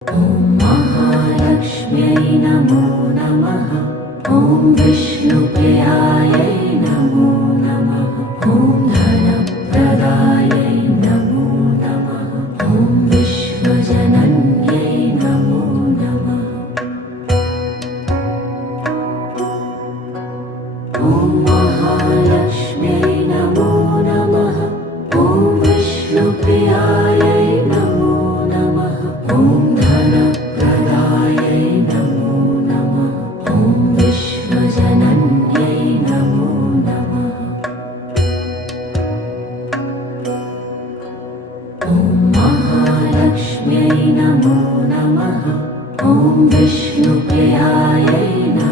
ॐ महालक्ष्म्यै नमो नमः। ॐ विष्णुप्रियायै नमो नमः। ॐ धनप्रदायै नमो नमः। ॐ विश्वजनन्यै नमो नमः। ॐ महालक्ष्म्यै नमो नमः। ॐ विष्णुप्रियायै नमो नमः। ॐ धनप्रदायै नमो नमः। ॐ विश्वजनन्यै नमो नमः। ॐ महालक्ष्म्यै नमो नमः। ॐ विष्णुप्रियायै नमो